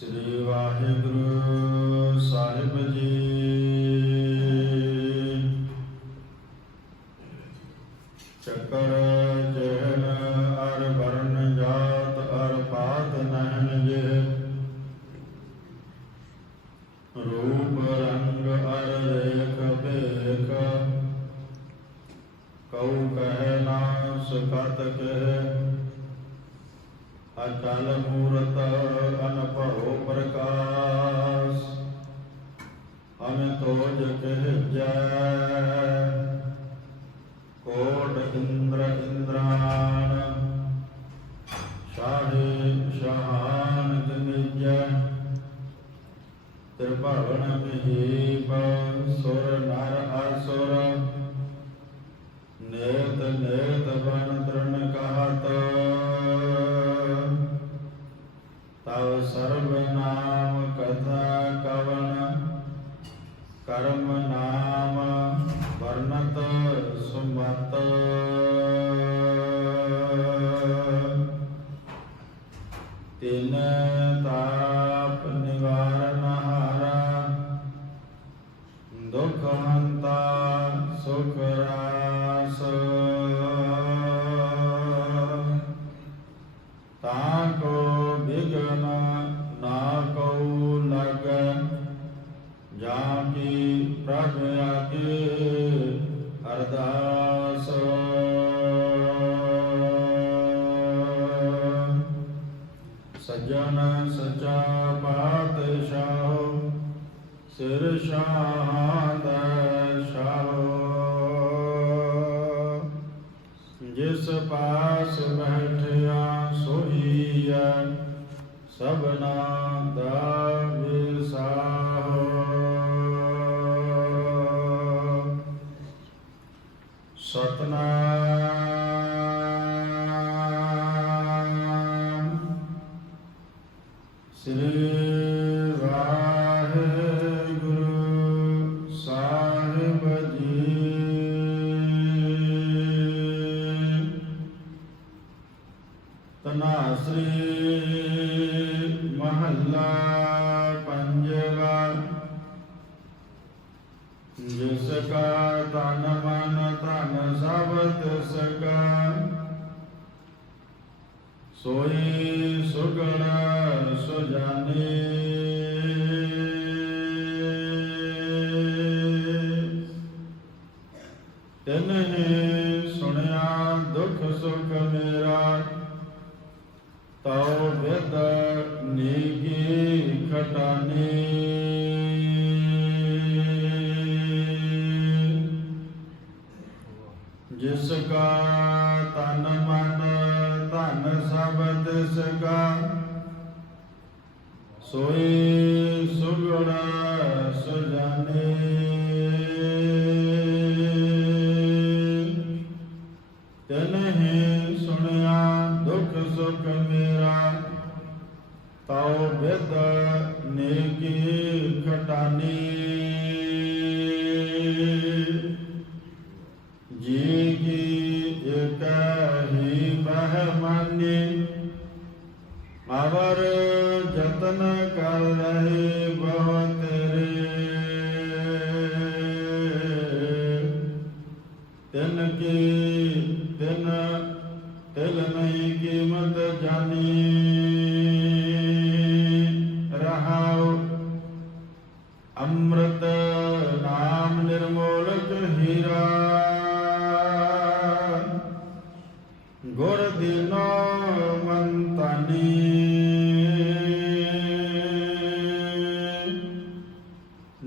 ਸ੍ਰੀ ਵਾਹਿਗੁਰੂ ਸਾਹਿਬ ਜੀ। ਚੱਕਰ ਜਹਨ ਅਰ ਵਰਨ ਜਾਤ ਅਰ ਪਾਤ ਨਹਨ ਜੇ। ਰੂਪ ਰੰਗ ਅਰ ਰੇਖ ਬੇਖ ਕਉ ਕਹਿ ਨਾ ਸੁਖਤ ਕਹਿ। ਅਚਲ ਮੂਰਤ ਅਨਭਉ ਪ੍ਰਕਾਸ਼ ਅਮਿ ਤੋਜ ਕਹਿ ਕੋਟ ਇੰਦਰ ਇੰਦਰਾਨ, ਸ਼ਾਹੇ ਸ਼ਾਨ ਜਨਿਜੈ, ਤ੍ਰਿਭਵਨ ਮਹੀਪ, ਸੁਰ ਨਰ ਅਸੁਰ, ਨੇਤ ਨੇਤ ਬਨ ਤ੍ਰਨ ਕਹਤ। ਤਵ ਸਰਬ ਨਾਮ ਕਥਾ ਕਵਨ ਕਰਮ ਨਾਮ ਵਰਨਤ ਸੁਮਤ। ਤਿਨ ਤਾਪ ਨਿਵਾਰਨ ਹਾਰਾ ਦੁਖ ਜਾਂ ਕੀ ਪ੍ਰਭ ਆਗੇ ਅਰਦਾਸ ਸਜਣ ਸਚਾ ਪਾਤਸ਼ਾਹ, ਸਿਰ ਸ਼ਾਹਦ ਸ਼ਾਹ। ਜਿਸ ਪਾਸ ਬੈਠਿਆ ਸੋਈਐ, ਸਭਨਾ ਸਤਨਾਮ। ਸ੍ਰੀ ਵਾਹਿਗੁਰੂ ਸਾਹਿਬ ਜੀ। ਤਨਾਸਰੀ ਮਹੱਲਾ ਪੰਜਵਾ। ਜਿਸ ਕਾ ਸੋਈ ਸੁਗਣ ਸੁਜਾਨੇ। ਤਿਨਹਿ ਸੁਣਿਆ ਦੁਖ ਸੁਖ ਮੇਰਾ, ਤਉ ਵਿਦ ਨੀਗੀ ਖਟਾਨੀ। ਜਿਸ ਕਾ ਤਨ ਮਨ ਧਨ ਸੋਈ ਸੁਗੜ ਸੁਜਾਨੇ। ਤਨਹਿ ਸੁਣਿਆ ਦੁਖ ਸੁਖ ਮੇਰਾ ਤਉ ਵਿਦ ਨੇਕੀ ਖਟਾਨੀ। ਹੀ ਬਹਿਮਾਨੀ ਅਵਰ ਜਤਨ ਕਰ ਰਹੇ ਬਹੁ ਤੇਰੇ ਤਿਨ ਕੀ ਤਿਨ ਤਿਲ ਨਹੀਂ ਕੀਮਤ ਜਾਣੀ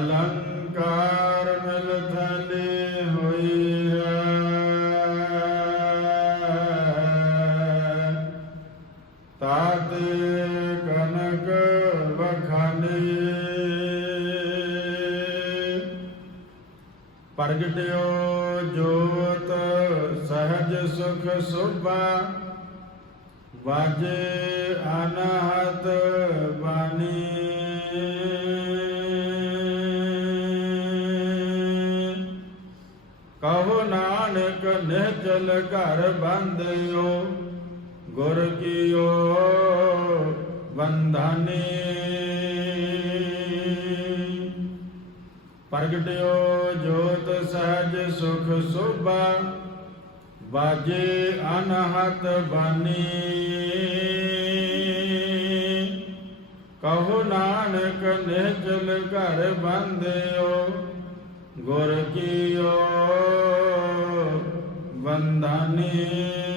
ਅਲੰਕਾਰ ਮਿਲ ਹੋਈ ਤਾਤ ਕਨਕ ਪ੍ਰਗਟਿਓ ਜੋਤ ਸਹਜ ਸੁਖ ਸੁਭਾ। ਵਾਜੇ ਅਨਹਤ ਬਾਣੀ। ਕਹੋ ਨਾਨਕ ਨਿਹਚਲ ਘਰ ਬੰਦਿਓ ਗੁਰ ਕੀਓ ਬੰਧਾਨੀ। ਪ੍ਰਗਟਿਓ ਜੋਤ ਸਹਜ ਸੁਖ ਸੁਭਾ, ਬਾਜੇ ਅਨਹਤ ਬਾਣੀ ਕਹੋ ਨਾਨਕ ਨਿਹਚਲ ਘਰ ਬੰਦਿਓ ਗੁਰ ਕੀਓ ਬੰਧਾਨੀ